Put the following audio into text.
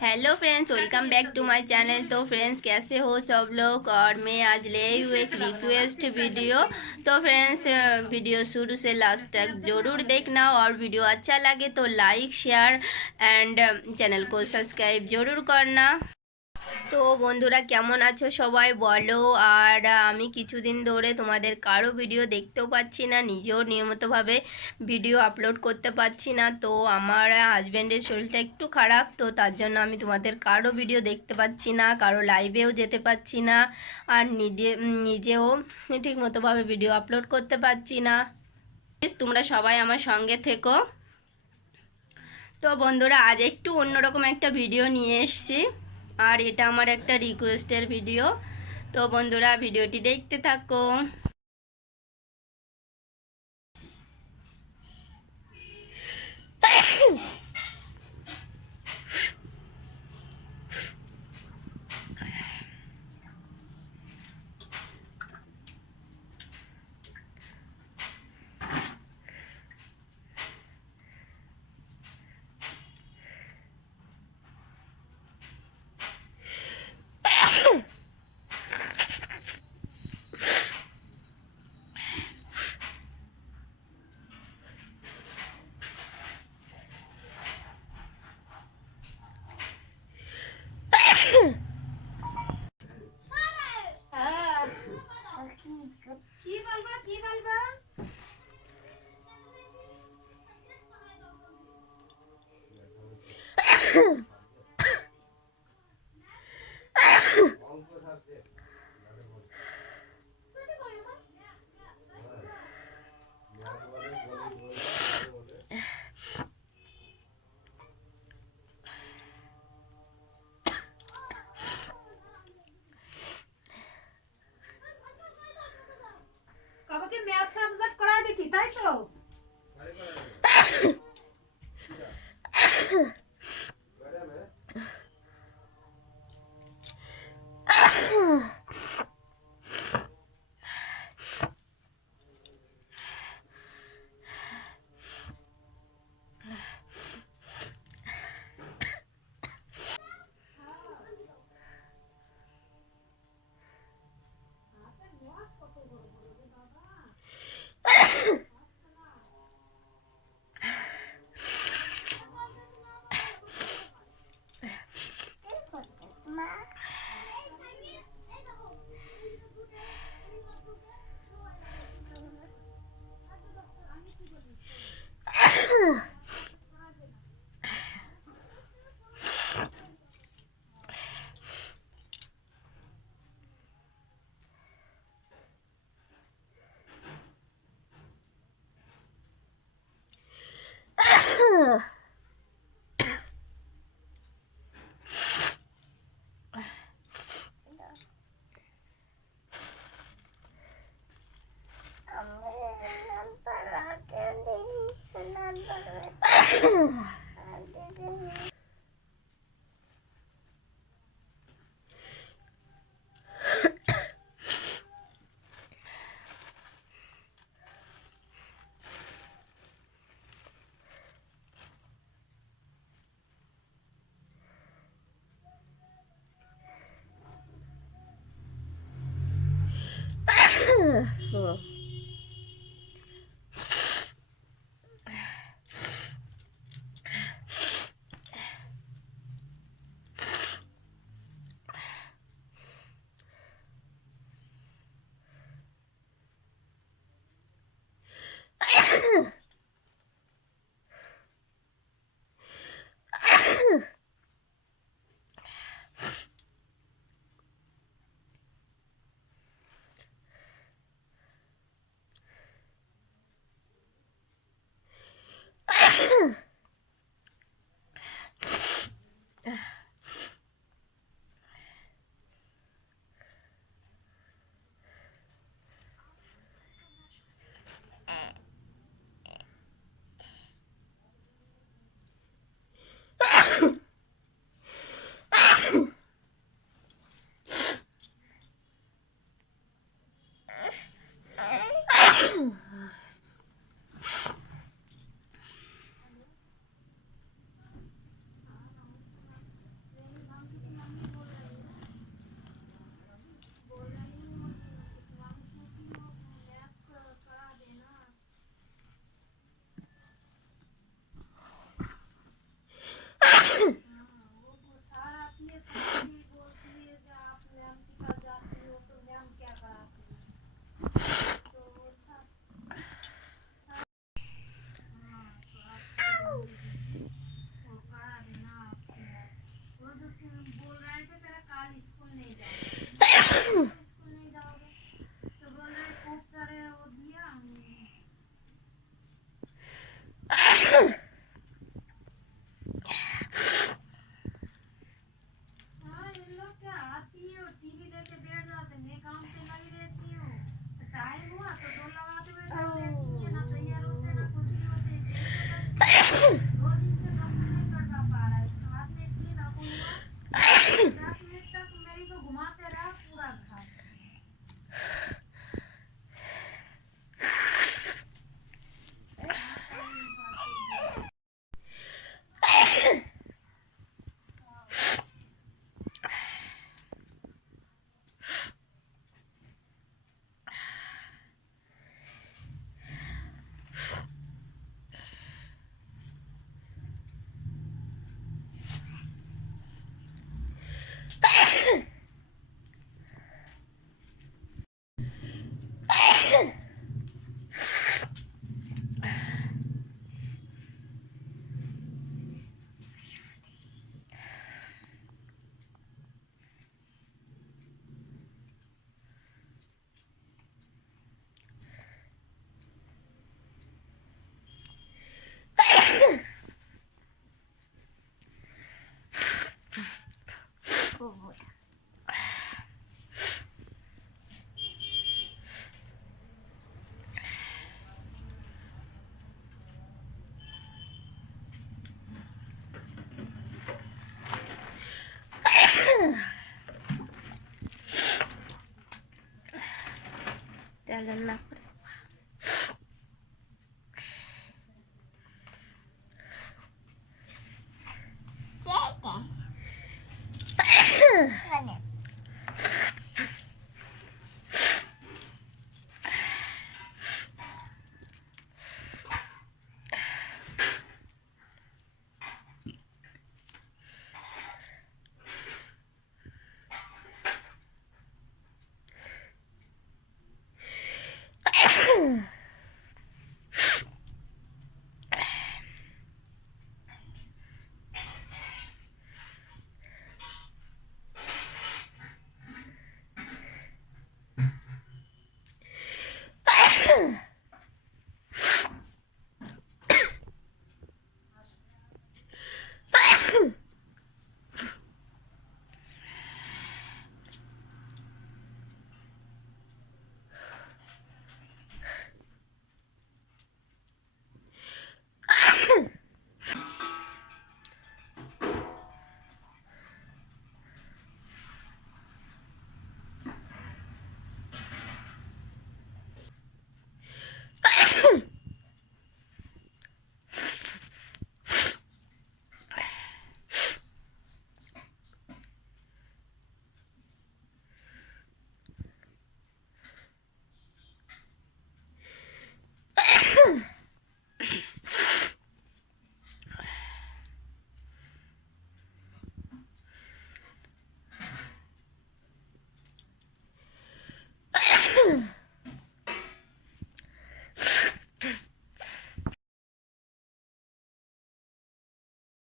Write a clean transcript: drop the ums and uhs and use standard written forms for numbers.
Hello friends, welcome back to my channel. तो friends, कैसे हो सब लोग। और मैं आज ले आई हूँ एक रिक्वेस्ट वीडियो। तो फ्रेंड्स, वीडियो शुरू से लास्ट तक ज़रूर देखना और वीडियो अच्छा लगे तो लाइक शेयर एंड चैनल को सब्सक्राइब ज़रूर करना। তো বন্ধুরা, কেমন আছো সবাই বলো। আর আমি কিছুদিন ধরে তোমাদের কারো ভিডিও দেখতেও পাচ্ছি না, নিজেও নিয়মিতভাবে ভিডিও আপলোড করতে পারছি না। তো আমার হাজব্যান্ডের শরীরটা একটু খারাপ, তো তার জন্য আমি তোমাদের কারো ভিডিও দেখতে পাচ্ছি না, কারো লাইভেও যেতে পারছি না, আর নিজেও ঠিকমতোভাবে ভিডিও আপলোড করতে পারছি না। প্লিজ তোমরা সবাই আমার সঙ্গে থেকো। তো বন্ধুরা, আজ একটু অন্যরকম একটা ভিডিও নিয়ে এসেছি, আর এটা আমার একটা রিকোয়েস্টের ভিডিও। তো বন্ধুরা, ভিডিওটি দেখতে থাকো। বাবাকে ম্যাথ সাবজেক্ট করায় দিতি তাই তো? রান্না করে।